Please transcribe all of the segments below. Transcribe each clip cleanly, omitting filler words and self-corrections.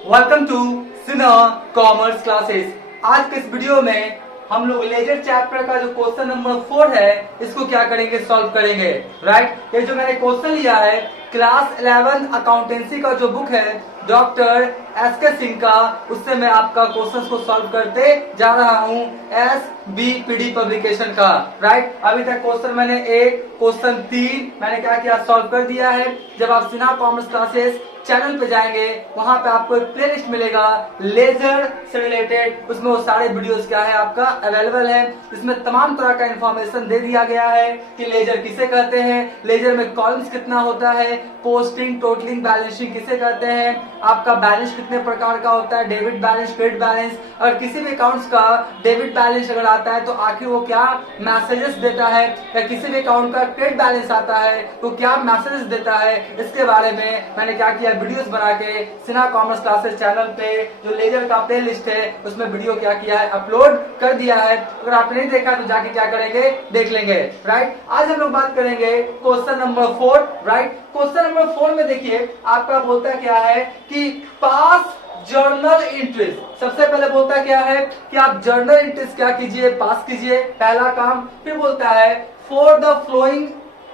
Welcome to Sinha commerce classes. आज के इस वीडियो में हम लोग लेजर चैप्टर का जो क्वेश्चन नंबर 4 है इसको क्या करेंगे, सॉल्व करेंगे। राइट, ये जो मैंने क्वेश्चन लिया है क्लास 11 अकाउंटेंसी का जो बुक है डॉक्टर एस के सिंह का, उससे मैं आपका क्वेश्चंस को सॉल्व करते जा रहा हूं SBPD पब्लिकेशन का। राइट, अभी तक क्वेश्चन मैंने क्वेश्चन 3 मैंने क्या किया, सॉल्व कर दिया है। जब आप सिन्हा कॉमर्स क्लासेस चैनल पे जाएंगे वहां पे आपको एक प्लेलिस्ट मिलेगा लेजर से रिलेटेड, उसमें वो सारे वीडियोस क्या है आपका अवेलेबल है। इसमें तमाम तरह का इंफॉर्मेशन दे दिया गया है कि लेजर किसे कहते हैं, लेजर में कॉलम्स कितना होता है, पोस्टिंग टोटलिंग बैलेंसिंग किसे कहते हैं, आपका बैलेंस कितने प्रकार का होता है, डेबिट बैलेंस क्रेडिट बैलेंस। अगर किसी भी अकाउंट्स का डेबिट बैलेंस अगर आता है तो आखिर वो क्या मैसेजेस देता है, या किसी भी अकाउंट का क्रेडिट बैलेंस आता है तो क्या मैसेजेस देता है, इसके बारे में मैंने क्या किया वीडियोस बना के सिन्हा कॉमर्स क्लासेस चैनल पे जो लेजर का प्ले लिस्ट है उसमें वीडियो क्या किया है, अपलोड कर दिया है। अगर आपने नहीं देखा तो जाके क्या करेंगे, देख लेंगे। राइट, आज हम लोग बात करेंगे question number 4। Right, question number 4 में देखिए आपका बोलता क्या है कि पास जर्नल एंट्रीज। सबसे पहले बोलता क्या है कि आप जर्नल एंट्रीज क्या कीजिए, पास कीजिए, पहला काम। फिर बोलता है for the flowing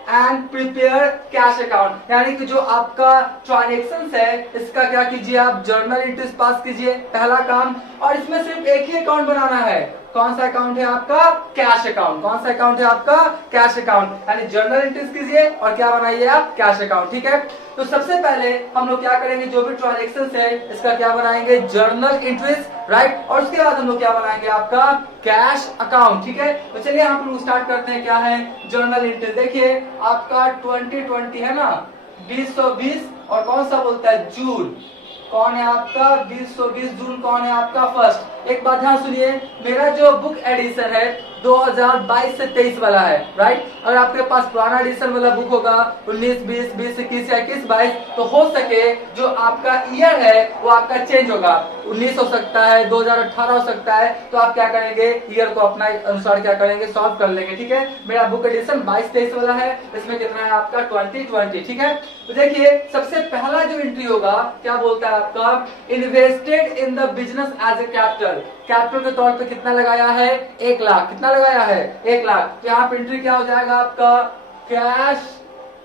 and prepare cash account, यानी कि जो आपका ट्रांजेक्शन है इसका क्या कीजिए, आप जर्नल एंट्रीज पास कीजिए, पहला काम। और इसमें सिर्फ एक ही अकाउंट बनाना है। कौन सा अकाउंट है आपका, कैश अकाउंट। कौन सा अकाउंट है आपका, कैश अकाउंट, यानी जर्नल एंट्रीज कीजिए और क्या बनाइए आप, कैश अकाउंट। ठीक है, तो सबसे पहले हम लोग क्या करेंगे, जो भी ट्रांजेक्शन है इसका क्या बनाएंगे, जर्नल एंट्रीज। राइट, और उसके बाद हम लोग क्या बनाएंगे, आपका कैश अकाउंट। ठीक है, तो चलिए हम लोग स्टार्ट करते हैं। क्या है, जर्नल एंट्रीज। देखिए आपका 2020 है ना, 2020, और कौन सा बोलता है, जून। कौन है आपका 2020 जून, कौन है आपका फर्स्ट। एक बात ध्यान सुनिए, मेरा जो बुक एडिशन है 2022 से 23 वाला है। राइट, अगर आपके पास पुराना एडिशन वाला बुक होगा 19, 20, 20, 21 या 21, 22, तो हो सके जो आपका ईयर है वो आपका चेंज होगा, 19 हो सकता है, 2018 हो सकता है। तो आप क्या करेंगे, ईयर को अपना अनुसार क्या करेंगे, सॉल्व कर लेंगे। ठीक है, मेरा बुक एडिशन 22-23 वाला है, इसमें कितना है आपका 2020। ठीक है, तो देखिए सबसे पहला जो एंट्री होगा क्या बोलता है आपका, invested in the business as a capital. Capital के तौर पे कितना लगाया है, 1 लाख। कितना लगाया है, 1 लाख। तो यहाँ पे एंट्री क्या हो जाएगा आपका, कैश,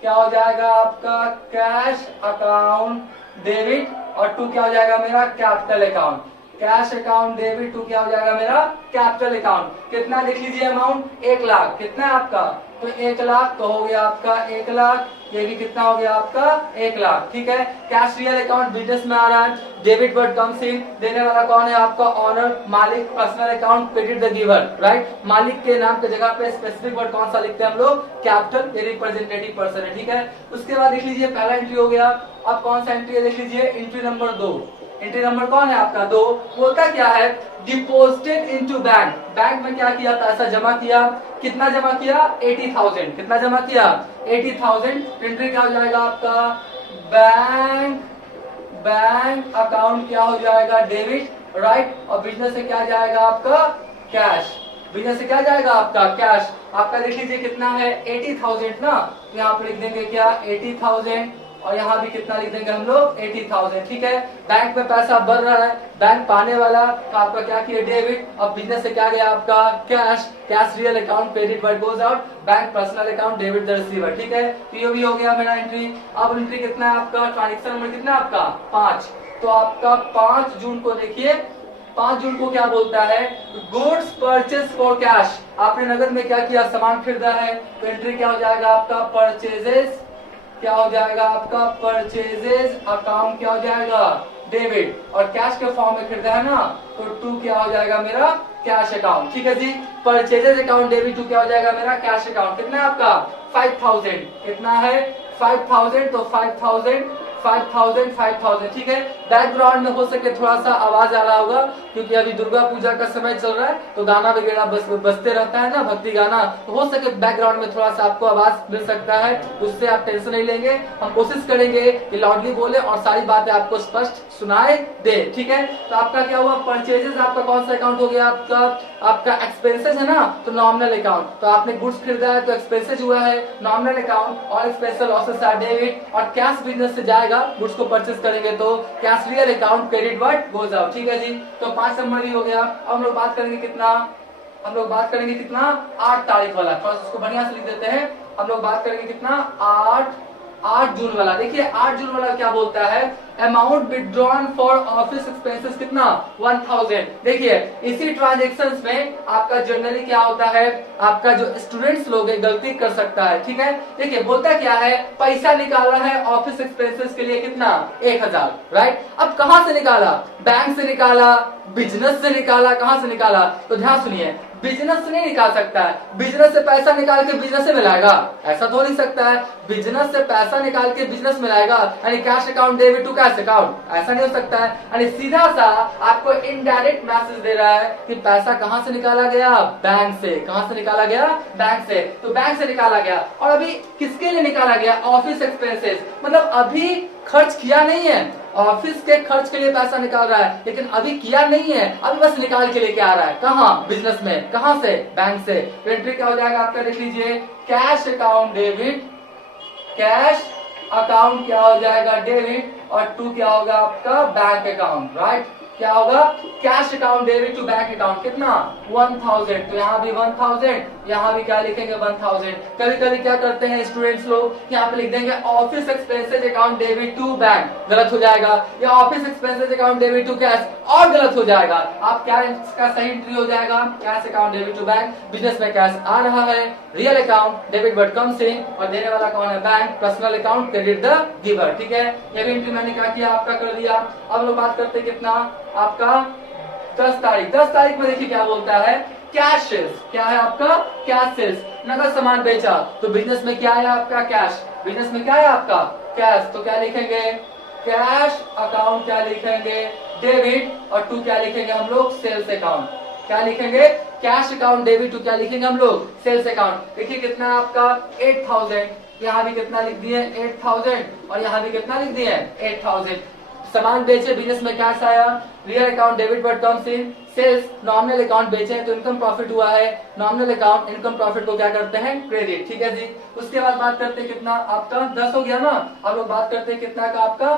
क्या हो जाएगा आपका, कैश अकाउंट डेबिट, और 2 क्या हो जाएगा मेरा, capital account. Cash account debit 2 क्या हो जाएगा मेरा, कैपिटल अकाउंट। कितना लिख लीजिए अमाउंट, 1 लाख। कितना है आपका, तो 1 लाख, तो हो गया आपका 1 लाख। ये भी कितना हो गया आपका, 1 लाख। ठीक है, कैश रियल अकाउंट बिजनेस में आ रहा है, डेबिट वर्ड कम्स इन, देने वाला कौन है आपका, ऑनर, मालिक, personal account, credit the giver. Right, मालिक के नाम के जगह पे स्पेसिफिक वर्ड कौन सा लिखते हैं हम लोग, कैपिटल, ये रिप्रेजेंटेटिव पर्सन है। ठीक है, उसके बाद लिख लीजिए पहला एंट्री हो गया। अब कौन सा एंट्री है, देख लीजिए एंट्री नंबर 2। एंट्री नंबर कौन है आपका, 2। बोलता क्या है, डिपोजिटेड इनटू बैंक। बैंक में क्या किया, पैसा जमा किया। कितना जमा किया, 80,000। कितना जमा किया, 80,000। एंट्री क्या हो जाएगा आपका, बैंक अकाउंट क्या हो जाएगा, डेबिट। राइट, और बिजनेस से क्या जाएगा आपका, कैश। बिजनेस से क्या जाएगा आपका, कैश। आपका देख लीजिए कितना है, 80,000 ना, तो यहाँ पे लिख देंगे क्या, 80,000, और यहाँ भी कितना लिख देंगे हम लोग, 80,000। ठीक है, बैंक में पैसा बढ़ रहा है, बैंक पाने वाला, तो आपका क्या किया, डेबिट। अब बिजनेस से क्या गया आपका, cash. Cash real account, credit word goes out, bank personal account, debit the receiver. ठीक है, तो ये भी हो गया मेरा एंट्री। अब एंट्री कितना है आपका, ट्रांजेक्शन नंबर कितना है आपका, 5। तो आपका 5 जून को देखिए, 5 जून को क्या बोलता है, गुड्स परचेज फॉर कैश। आपने नगद में क्या किया, सामान खरीदा है, तो एंट्री क्या हो जाएगा आपका, परचेजेस, क्या हो जाएगा आपका, परचेजेस अकाउंट क्या हो जाएगा, डेबिट। और कैश के फॉर्म में खरीदा है ना, तो 2 क्या हो जाएगा मेरा, कैश अकाउंट। ठीक है जी, परचेजेस अकाउंट डेबिट 2 क्या हो जाएगा मेरा, कैश अकाउंट। कितना है आपका, 5,000। कितना है, 5,000, तो 5,000, 5,000, 5,000। ठीक है, बैकग्राउंड में हो सके थोड़ा सा आवाज आ रहा होगा क्योंकि अभी दुर्गा पूजा का समय चल रहा है, तो गाना वगैरह बजते रहता है ना, भक्ति गाना, तो हो सके बैकग्राउंड में थोड़ा सा आपको आवाज मिल सकता है, उससे आप टेंशन नहीं लेंगे। हम कोशिश करेंगे कि लाउडली बोले और सारी बातें आपको स्पष्ट सुनाए दे। ठीक है, तो आपका क्या हुआ, परचेजेस आपका कौन सा अकाउंट हो गया, आपका एक्सपेंसेस है ना, तो नॉमिनल अकाउंट। तो आपने गुड्स खरीदा है तो एक्सपेंसेस हुआ है, नॉमिनल अकाउंट, और एक्सपेंसेस लॉसेस आर डेबिट, और कैश बिजनेस से जाएगा जाएगा गुड्स को परचेस करेंगे तो cash real account credit what goes out. ठीक है जी, तो 5 नंबर भी हो गया। अब हम लोग बात करेंगे कितना, हम लोग बात करेंगे कितना 8 तारीख वाला, थोड़ा सा उसको बढ़िया से लिख देते हैं। हम लोग बात करेंगे कितना 8 जून वाला। देखिए 8 जून वाला क्या बोलता है, amount withdrawn for office expenses कितना 1000। देखिए इसी ट्रांजेक्शन्स में आपका जनरली क्या होता है, आपका जो स्टूडेंट्स लोग हैं गलती कर सकता है। ठीक है, देखिए बोलता क्या है, पैसा निकालना है ऑफिस एक्सपेंसेस के लिए कितना 1000, राइट। अब कहां से निकाला, बैंक से निकाला, बिजनेस से निकाला, कहां से निकाला, तो ध्यान सुनिए, बिजनेस से नहीं निकाल सकता है। बिजनेस से पैसा निकाल के बिजनेस से मिलाएगा, ऐसा तो नहीं सकता है। बिजनेस से पैसा निकाल के बिजनेस मिलाएगा यानी cash account debit to cash account, ऐसा नहीं हो सकता है। यानी सीधा सा आपको इनडायरेक्ट मैसेज दे रहा है कि पैसा कहां से निकाला गया, बैंक से। कहां से निकाला गया, बैंक से। तो बैंक से निकाला गया और अभी किसके लिए निकाला गया, ऑफिस एक्सपेंसेस, मतलब अभी खर्च किया नहीं है, ऑफिस के खर्च के लिए पैसा निकाल रहा है लेकिन अभी किया नहीं है, अभी बस निकाल के लेके आ रहा है। कहाँ, बिजनेस में। कहां से, बैंक से। एंट्री क्या हो जाएगा आपका, देख लीजिए, cash account debit, cash account क्या हो जाएगा डेबिट, और टू क्या होगा आपका बैंक अकाउंट, राइट। क्या होगा, cash account debit to bank account कितना 1000, तो यहाँ भी 1000, यहाँ भी क्या लिखेंगे 1000। कभी कभी क्या करते हैं स्टूडेंट्स लोग, यहाँ पे लिख देंगे office expenses account debit to bank, गलत हो जाएगा, या office expenses account debit to cash, और गलत हो जाएगा। आप क्या इसका सही एंट्री हो जाएगा, cash account debit to bank, business में कैश आ रहा है, real account debit but comes in, और देने वाला कौन है, bank, personal account credit the giver. ठीक है, ये भी एंट्री मैंने क्या किया, आपका कर दिया। अब लोग बात करते कितना, आपका 10 तारीख। 10 तारीख में देखिए क्या बोलता है, कैश सेल्स। क्या है आपका, कैश सेल्स, नगद सामान बेचा। तो बिजनेस में क्या है आपका, कैश। बिजनेस में क्या है आपका, कैश। तो क्या लिखेंगे, कैश अकाउंट क्या लिखेंगे डेबिट, और टू क्या लिखेंगे हम लोग, सेल्स अकाउंट। क्या लिखेंगे, कैश अकाउंट डेबिट टू क्या लिखेंगे हम लोग, सेल्स अकाउंट। देखिए कितना आपका 8000, यहाँ भी कितना लिख दिए 8000, और यहाँ भी कितना लिख दिए 8000। सामान बेचे, बिजनेस में कैश आया, real account debit but comes in, sales nominal account बेचे तो इनकम प्रॉफिट हुआ है, नॉमिनल अकाउंट इनकम प्रॉफिट को क्या करते हैं, क्रेडिट। ठीक है जी, उसके बाद बात करते हैं कितना आपका 10 हो गया ना। अब लोग बात करते हैं कितना का आपका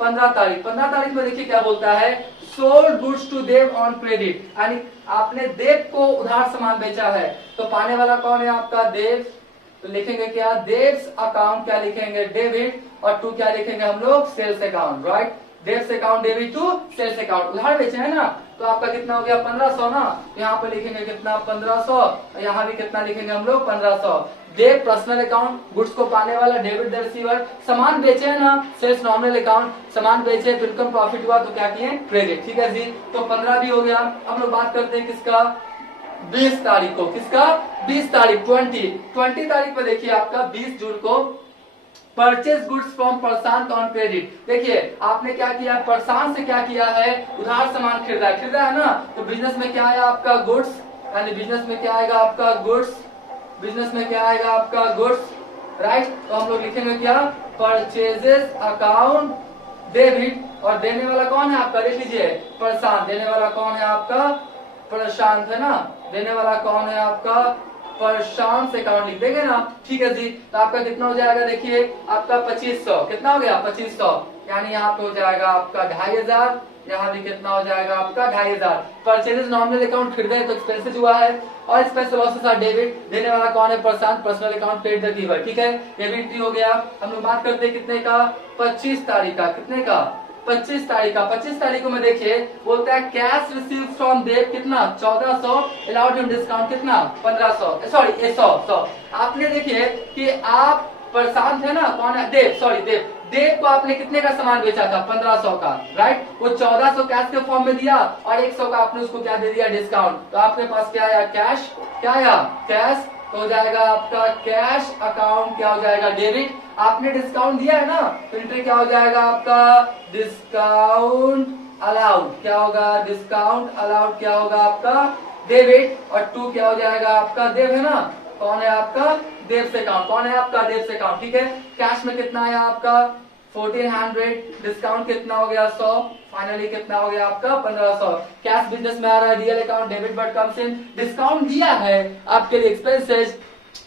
15 तारीख। 15 तारीख में देखिए क्या बोलता है, sold goods to Dev on credit, यानी आपने देव को उधार सामान बेचा है, तो पाने वाला कौन है आपका, देव। तो लिखेंगे क्या, देव्स अकाउंट क्या लिखेंगे डेबिट, और टू क्या लिखेंगे हम लोग, sales account, right. Dev's account debit to sales account, उधार बेचे है ना, तो आपका कितना हो गया 1500 ना, यहाँ पे लिखेंगे कितना 1500, यहाँ भी कितना लिखेंगे हम लोग 1500। डेब पर्सनल अकाउंट, गुड्स को पाने वाला, डेबिट द रिसीवर, सामान बेचे है ना, सेल्स नॉमिनल अकाउंट, सामान बेचे तो इनकम प्रॉफिट हुआ तो क्या किए, क्रेडिट। ठीक है जी, तो 15 भी हो गया। अब लोग बात करते हैं किसका, 20 तारीख को। किसका, 20 तारीख, 20 तारीख में देखिए आपका 20 जून को purchase goods from Prashant on credit. देखिए आपने क्या किया, प्रशांत से क्या किया है, उधार सामान खरीदा है ना, तो बिजनेस में क्या आया आपका गुड्स, यानी बिजनेस में क्या आएगा आपका गुड्स, बिजनेस में क्या आएगा आपका गुड्स, राइट। तो हम लोग लिखेंगे क्या, परचेजेस अकाउंट डेबिट, और देने वाला कौन है आपका, देख लीजिए प्रशांत, देने वाला कौन है आपका, प्रशांत है ना, देने वाला कौन है आपका, प्रशांत से अकाउंट लिख देंगे ना। ठीक है जी, तो आपका कितना हो जाएगा, देखिए आपका 2500, कितना हो गया 2500, यानी यहाँ पे हो जाएगा आपका 2500, यहाँ भी कितना हो जाएगा आपका 2500। परचेजेस नॉमिनल अकाउंट खरीदे तो एक्सपेंसेस हुआ है, और स्पेशल लॉसेस आर डेबिट, देने वाला कौन है Prashant, personal account paid the giver. ठीक है, ये भी एंट्री हो गया। हम लोग बात करते हैं कितने का, 25 तारीख का। कितने का, 25 तारीख का। 25 तारीख को मैं देखिए बोलता है कैश रिसीव फ्रॉम देव कितना 1400, अलाउड हिम डिस्काउंट कितना 1500, सॉरी 100। आपने देखिए कि आप प्रशांत है ना, कौन है, देव, सॉरी देव को आपने कितने का सामान बेचा था 1500 का, राइट। वो 1400 कैश के फॉर्म में दिया और 100 का आपने उसको क्या दे दिया, डिस्काउंट। तो आपके पास क्या आया, कैश, क्या आया कैश, तो हो जाएगा आपका कैश अकाउंट क्या हो जाएगा डेबिट। आपने डिस्काउंट दिया है ना, तो एंट्री क्या हो जाएगा आपका डिस्काउंट अलाउड, क्या होगा डिस्काउंट अलाउड, क्या होगा आपका डेबिट, और टू क्या हो जाएगा आपका देव है ना, कौन है आपका देव से अकाउंट, कौन है आपका देव से अकाउंट। ठीक है, कैश में कितना आया आपका 1400, डिस्काउंट कितना हो गया 100, फाइनली कितना हो गया आपका 1500। कैश बिजनेस में आ रहा है, real account debit but comes in, discount दिया है आपके लिए एक्सपेंसेस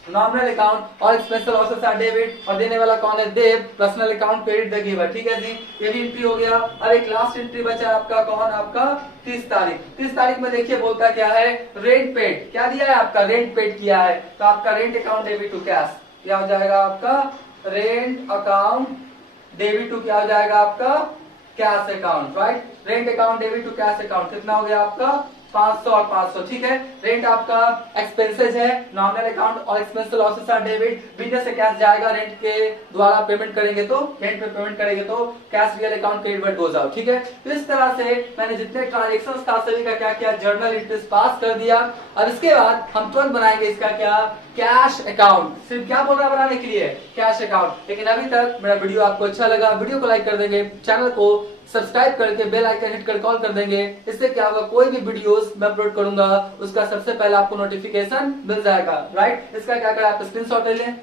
नॉमिनल अकाउंट और एक्सपेंस लॉसेस आर डेबिट, और देने वाला कौन है? Dev. Personal account credit the giver, ठीक है जी, ये भी एंट्री हो गया। अब एक लास्ट एंट्री बचा आपका, कौन? आपका 30 तारीख। 30 तारीख में देखिए बोलता क्या है? Rent paid. क्या दिया है आपका? रेंट पेड किया है, तो आपका rent account debit to cash क्या हो जाएगा? आपका रेंट अकाउंट डेबिट टू क्या हो जाएगा? आपका cash account, right. Rent account debit to cash account कितना हो गया आपका? 500 और 500, ठीक है। रेंट आपका एक्सपेंसेस है, नॉमिनल अकाउंट और expense losses are debit, business से कैश जाएगा, रेंट के द्वारा पेमेंट करेंगे तो, रेंट पे पेमेंट करेंगे तो cash real account credit but goes out, ठीक है। तो इस तरह से मैंने जितने ट्रांजेक्शंस था सभी का क्या किया? जर्नल एंट्रीज पास कर दिया। अब इसके बाद हम तुरंत बनाएंगे इसका क्या? Cash account. सिर्फ क्या बोल रहा है बनाने के लिए? Cash account. लेकिन अभी तक मेरा वीडियो आपको अच्छा लगा, वीडियो को लाइक कर देंगे, चैनल को सब्सक्राइब करके बेल आइकन हिट कर कॉल कर देंगे। इससे क्या होगा? कोई भी वीडियोस मैं अपलोड करूंगा उसका सबसे पहले आपको नोटिफिकेशन मिल जाएगा, राइट। इसका क्या करें? आप स्क्रीनशॉट ले लें।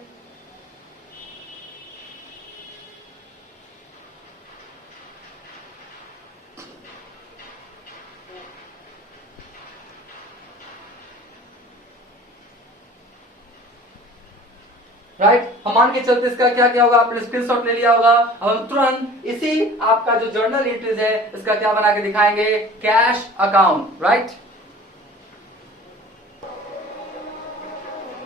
राइट, हम मान के चलते इसका क्या क्या होगा? आपने स्क्रीनशॉट ले लिया होगा। अब हम तुरंत इसी आपका जो जर्नल एंट्रीज है इसका क्या बना के दिखाएंगे? Cash account, right.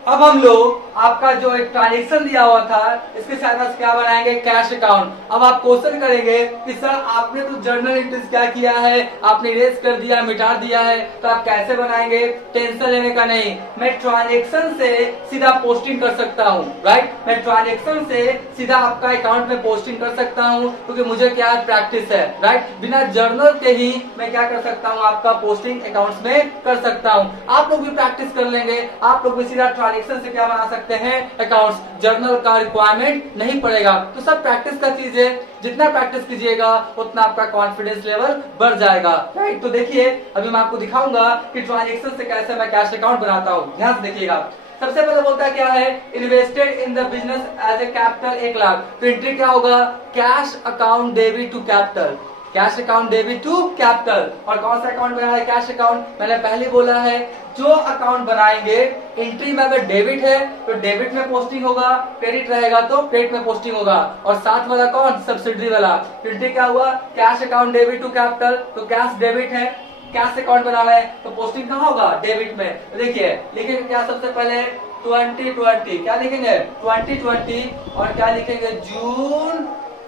अब हम लोग आपका जो एक ट्रांजेक्शन दिया हुआ था इसके साथ क्या बनाएंगे? Cash account. अब आप क्वेश्चन करेंगे कि सर आपने तो जर्नल एंट्रीज क्या किया है? आपने इरेज कर दिया, मिटा दिया है, तो आप कैसे बनाएंगे? टेंशन लेने का नहीं, मैं ट्रांजेक्शन से सीधा पोस्टिंग कर सकता हूँ, राइट। मैं ट्रांजेक्शन से सीधा आपका अकाउंट में पोस्टिंग कर सकता हूँ, क्योंकि मुझे क्या प्रैक्टिस है, राइट। बिना जर्नल के ही मैं क्या कर सकता हूँ? आपका पोस्टिंग अकाउंट्स में कर सकता हूँ। आप लोग भी प्रैक्टिस कर लेंगे, आप लोग भी सीधा ट्रांजेक्शन से क्या बना सकते हैं? अकाउंट्स। जर्नल का रिक्वायरमेंट नहीं पड़ेगा। तो सब प्रैक्टिस का चीज है, जितना प्रैक्टिस कीजिएगा उतना आपका कॉन्फिडेंस लेवल बढ़ जाएगा, राइट। तो देखिए अभी मैं आपको दिखाऊंगा कि ट्रांजेक्शन से कैसे मैं कैश अकाउंट बनाता हूँ। ध्यान से देखिएगा। सबसे पहले बोलता है क्या है? Invested in the business as a capital 1 lakh. तो एंट्री क्या होगा? Cash account debit to capital, cash account debit to capital. और कौन सा अकाउंट बना है? Cash account. मैंने पहले बोला है जो अकाउंट बनाएंगे एंट्री में अगर डेबिट है तो डेबिट में पोस्टिंग होगा, क्रेडिट रहेगा तो क्रेडिट में पोस्टिंग होगा, और साथ वाला कौन? सब्सिडरी वाला। एंट्री क्या हुआ? Cash account debit to capital, तो कैश डेबिट है, कैश अकाउंट बनाना है तो पोस्टिंग कहाँ होगा? डेबिट में। तो देखिए लिखेंगे क्या? सबसे पहले 2020, क्या लिखेंगे? 2020, और क्या लिखेंगे? जून,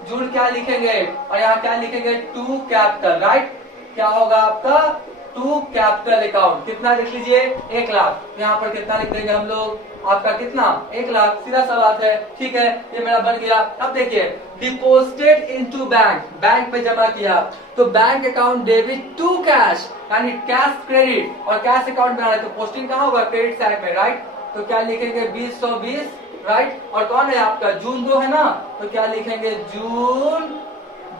जून क्या लिखेंगे? और यहाँ क्या लिखेंगे? To capital, right. क्या होगा आपका? To capital account. कितना लिख लीजिए? 1 लाख। यहाँ पर कितना लिख देंगे हम लोग? आपका कितना? 1 लाख। सीधा सा बात है, ठीक है, ये मेरा बन गया। अब देखिए डिपोजिटेड इनटू बैंक, बैंक पे जमा किया, तो bank account debit to cash, यानी कैश क्रेडिट, और कैश अकाउंट में आ रहा है तो पोस्टिंग कहाँ होगा? क्रेडिट साइड में, राइट। तो क्या लिखेंगे? 2020, राइट। और कौन है आपका? जून 2 है ना, तो क्या लिखेंगे? जून,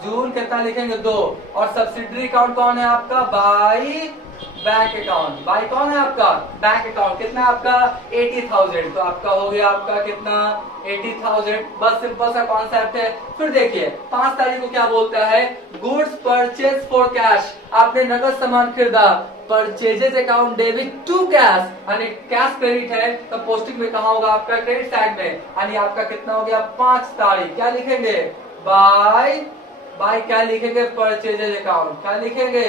जून कितना लिखेंगे? 2। और सब्सिडरी अकाउंट कौन है आपका? By bank account. बाई कौन है आपका? Bank account. कितना आपका? 80,000। तो आपका हो गया आपका कितना? 80,000। बस सिंपल सा कॉन्सेप्ट है। फिर देखिए 5 तारीख को क्या बोलता है? Goods purchase for cash. आपने नगद सामान खरीदा, purchases account debit to cash, यानी कैश क्रेडिट है तो पोस्टिंग में कहाँ होगा? आपका क्रेडिट साइड में। यानी आपका कितना हो गया? 5 तारीख। क्या लिखेंगे? बाय, बाय क्या लिखेंगे? Purchases account. क्या लिखेंगे?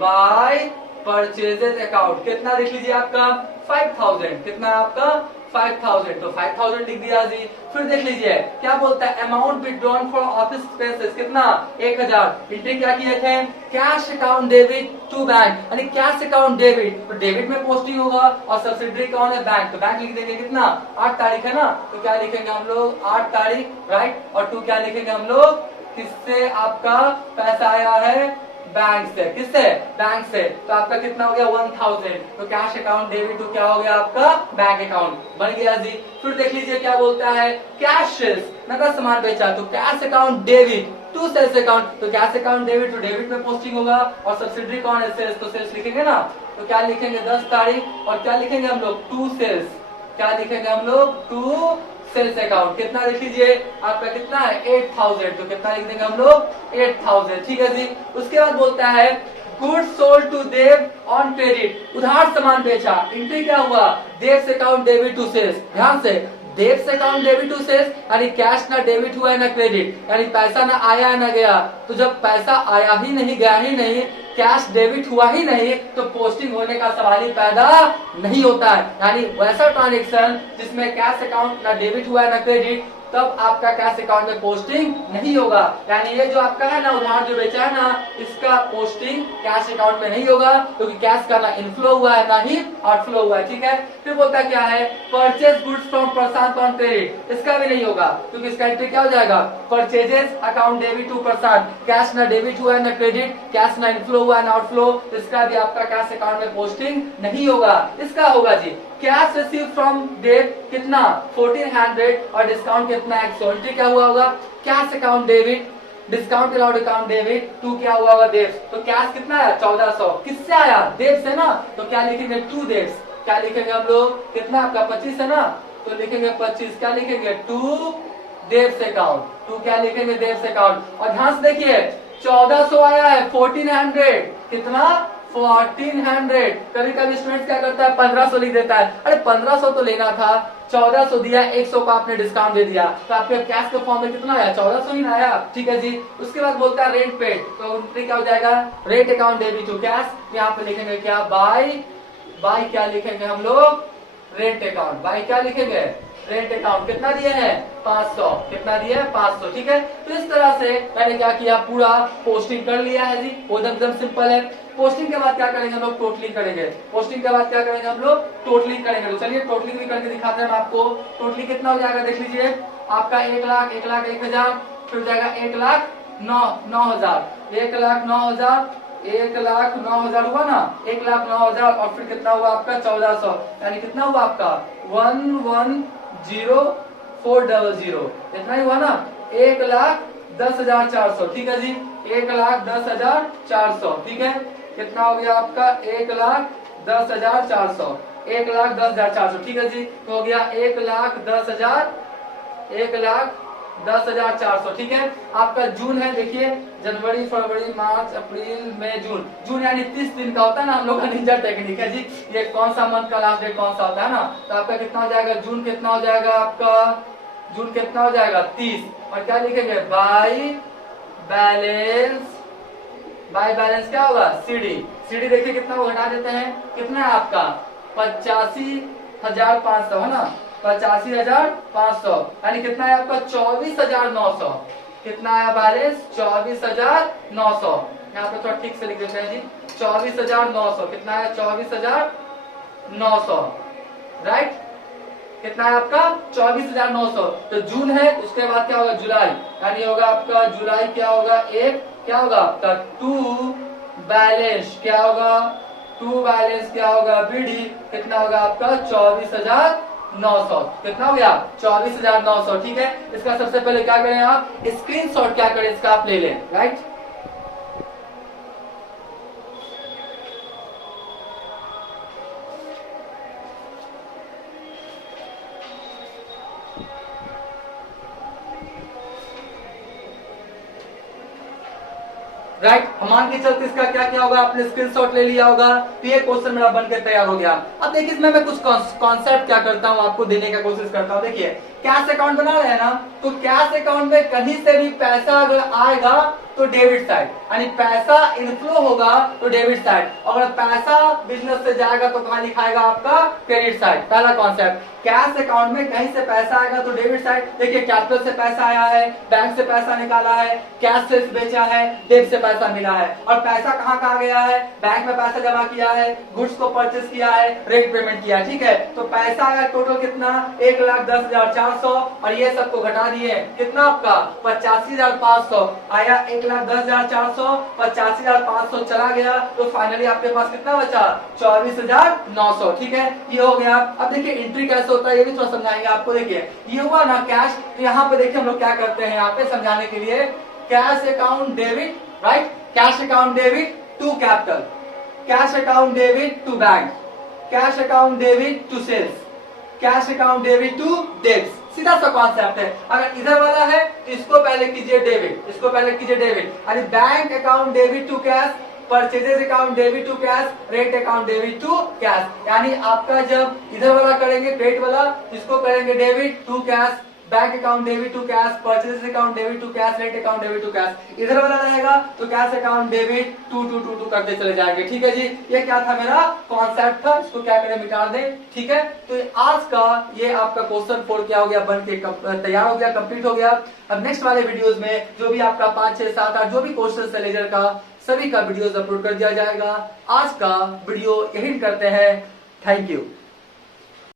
By purchases account. कितना लिख लीजिए? आपका 5,000। कितना आपका? 5,000। तो 5,000 लिख दिया जी। फिर देख लीजिए क्या बोलता है? Amount withdrawn for office expenses. कितना? 1,000। एंट्री क्या किए थे? Cash account debit to bank, यानी कैश अकाउंट डेबिट, तो डेबिट में पोस्टिंग होगा, और सब्सिडरी कौन है? बैंक। तो बैंक लिख देंगे कितना? 8 तारीख है ना, तो क्या लिखेंगे हम लोग? 8 तारीख, राइट। और 2 क्या लिखेंगे हम लोग? किससे आपका पैसा आया है? बैंक से। किससे? बैंक से। तो आपका कितना हो गया? 1,000। तो कैश अकाउंट डेबिट टू क्या हो गया? आपका बैंक अकाउंट बन गया जी। फिर देख लीजिए क्या बोलता है? कैश सेल्स, नगद सामान बेचा, तो cash account debit to sales account, तो cash account debit to debit में पोस्टिंग होगा, और सब्सिडरी कौन है? सेल्स, तो सेल्स लिखेंगे ना, तो क्या लिखेंगे? 10 तारीख। और क्या लिखेंगे हम लोग? To sales. क्या लिखेंगे हम लोग? To sales account. कितना लिख लीजिए? आपका कितना है? 8,000। तो कितना लिख देंगे हम लोग? 8,000, ठीक है जी। उसके बाद बोलता है goods sold to Dev on credit, उधार सामान बेचा। एंट्री क्या हुआ, Dev's account debit to sales. ध्यान से, Dev's account debit to sales यानी कैश ना डेबिट हुआ है ना क्रेडिट, यानी पैसा ना आया ना गया। तो जब पैसा आया ही नहीं गया ही नहीं, कैश डेबिट हुआ ही नहीं, तो पोस्टिंग होने का सवाल ही पैदा नहीं होता है। यानी वैसा ट्रांजेक्शन जिसमें कैश अकाउंट ना डेबिट हुआ है ना क्रेडिट, तब आपका कैश अकाउंट में पोस्टिंग नहीं होगा। यानी ये जो आपका है ना उधार जो बेचा है ना, इसका पोस्टिंग कैश अकाउंट में नहीं होगा, क्योंकि कैश का ना इनफ्लो हुआ है ना ही आउटफ्लो हुआ है। ठीक है, फिर बोलता क्या है, purchase goods from Prashant on credit, इसका भी नहीं होगा, क्योंकि इसका एंट्री क्या हो जाएगा, purchases account debit to Prashant, cash ना डेबिट हुआ है ना क्रेडिट, कैश ना इनफ्लो हुआ है ना आउटफ्लो, इसका भी आपका कैश अकाउंट में पोस्टिंग नहीं होगा। इसका होगा जी कैश रिसीव फ्रॉम डेट कितना 1400 और डिस्काउंट कितना 100। एंट्री क्या हुआ होगा, cash account debit, discount allowed account debit to क्या हुआ होगा, देव्स। तो कैश कितना आया 1400, किससे आया, देव्स है ना, तो क्या लिखेंगे, टू देव्स। क्या लिखेंगे हम लोग, कितना आपका 25 है ना, तो लिखेंगे 25। क्या लिखेंगे, टू देव्स अकाउंट, टू क्या लिखेंगे, देव्स अकाउंट। और ध्यान से देखिए 1400 आया है, 1400 कितना 1400। कभी कभी स्टूडेंट क्या करता है 1500 लिख देता है, अरे 1500 तो लेना था, 1400 दिया, 100 का आपने डिस्काउंट दे दिया, तो आपके कैश के फॉर्म में कितना आया 1400 ही ना आया। ठीक है जी, उसके बाद बोलता है रेंट पेड, तो एंट्री क्या हो जाएगा, rent account debit to cash. यहाँ पे लिखेंगे क्या, बाय क्या लिखेंगे हम लोग, रेंट अकाउंट। बाय क्या लिखेंगे, रेंट अकाउंट। कितना दिए हैं 500, कितना दिया है 500। ठीक है, तो इस तरह से मैंने क्या किया, पूरा पोस्टिंग कर लिया है जी, वो एकदम सिंपल है। पोस्टिंग के बाद क्या करेंगे हम लोग, टोटली करेंगे। पोस्टिंग के बाद क्या करेंगे हम लोग, टोटली करेंगे। तो चलिए टोटली भी करके दिखाते हैं हम आपको। टोटली कितना हो जाएगा देख लीजिए, आपका 1 लाख 1,01,000, फिर जाएगा 1,09,000, 1,09,000, 1,09,000 हुआ ना, 1,09,000 और फिर कितना हुआ आपका 1400, यानी कितना हुआ आपका 110400, इतना ही हुआ ना, 1,10,400। ठीक है जी, 1,10,400। ठीक है, कितना हो गया आपका 1,10,400, 1,10,400। ठीक है जी, तो हो गया 1,10,400। ठीक है, आपका जून है, देखिए जनवरी फरवरी मार्च अप्रैल मई जून, जून यानी 30 दिन का होता है ना हम लोग का निंजा टेक्निक है जी, ये कौन सा मंथ का लास्ट डेट कौन सा होता है ना, तो आपका कितना हो जाएगा, जून कितना हो जाएगा आपका, जून कितना हो जाएगा 30। और क्या लिखेंगे, बाय बैलेंस क्या होगा, सीडी। सीडी देखिए कितना वो घटा देते हैं, कितना है आपका 85,500 है ना, 85,500, यानी कितना है आपका 24,900। कितना आया बैलेंस 24,900। यहाँ पे थोड़ा ठीक से लिख देते हैं जी, 24,900। कितना है 24,900, राइट। कितना है आपका 24,900। तो जून है, उसके बाद क्या होगा जुलाई, यानी होगा आपका जुलाई क्या होगा, एक क्या होगा आपका टू बैलेंस, क्या होगा टू बैलेंस क्या होगा बीडी, कितना होगा आपका 24,900। कितना हो गया 24,900। ठीक है, इसका सबसे पहले क्या करें आप, स्क्रीनशॉट क्या करें इसका आप ले लें, राइट। राइट, हम मान के चलते इसका क्या क्या होगा, आपने स्क्रीनशॉट ले लिया होगा, तो ये क्वेश्चन मेरा बनकर तैयार हो गया। अब देखिए इसमें मैं कुछ कॉन्सेप्ट क्या करता हूँ आपको देने का कोशिश करता हूँ। देखिए कैश अकाउंट बना रहे हैं ना, तो कैश अकाउंट में कहीं से भी पैसा अगर आएगा तो डेबिट साइड, यानी पैसा इनफ्लो होगा तो डेबिट साइड, अगर पैसा बिजनेस से जाएगा तो कहां लिखाएगा आपका क्रेडिट साइड। पहला कॉन्सेप्ट, कैश अकाउंट में कहीं से पैसा आएगा तो डेबिट साइड। देखिए कैपिटल से पैसा आया है, बैंक से पैसा निकाला है, कैश से बेचा है, डेब से पैसा मिला है, और पैसा कहाँ कहाँ गया है, बैंक में पैसा जमा किया है, गुड्स को परचेस किया है, रेंट पेमेंट किया। ठीक है, तो पैसा आया टोटल कितना 1,10,400, और ये सबको घटा दिए, कितना आपका 85,500 आया, 1,10,400, 85,500 चला गया, तो फाइनली आपके पास कितना बचा 24,900। ठीक है, ये हो गया। अब देखिए एंट्री कैसे होता है ये भी थोड़ा समझाएंगे आपको। देखिए ये हुआ ना कैश, तो यहाँ पे देखिए हम लोग क्या करते हैं, यहाँ पे समझाने के लिए, cash account debit, right, cash account debit to capital, cash account debit to bank, cash account debit to sales, cash account debit to debts. सीधा सा कॉन्सेप्ट है। अगर इधर वाला है तो इसको पहले कीजिए डेबिट, इसको पहले कीजिए डेबिट, यानी bank account debit to cash, purchases account debit to cash, rent account debit to cash. यानी आपका जब इधर वाला करेंगे क्रेडिट वाला, इसको करेंगे debit to cash, bank account debit to cash, purchase account debit to cash, rent account debit to cash. इधर वाला रहेगा तो cash account debit to to to to करते चले जाएंगे। ठीक है जी, ये क्या था मेरा कॉन्सेप्ट था, इसको क्या करें मिटा दें। ठीक है, तो आज का ये आपका क्वेश्चन 4 क्या हो गया, बन के तैयार हो गया, कंप्लीट हो गया। अब नेक्स्ट वाले वीडियोस में जो भी आपका 5, 6, 7, 8 जो भी क्वेश्चन है लेजर का, सभी का वीडियोस अपलोड कर दिया जाएगा। आज का वीडियो यही करते हैं। Thank you.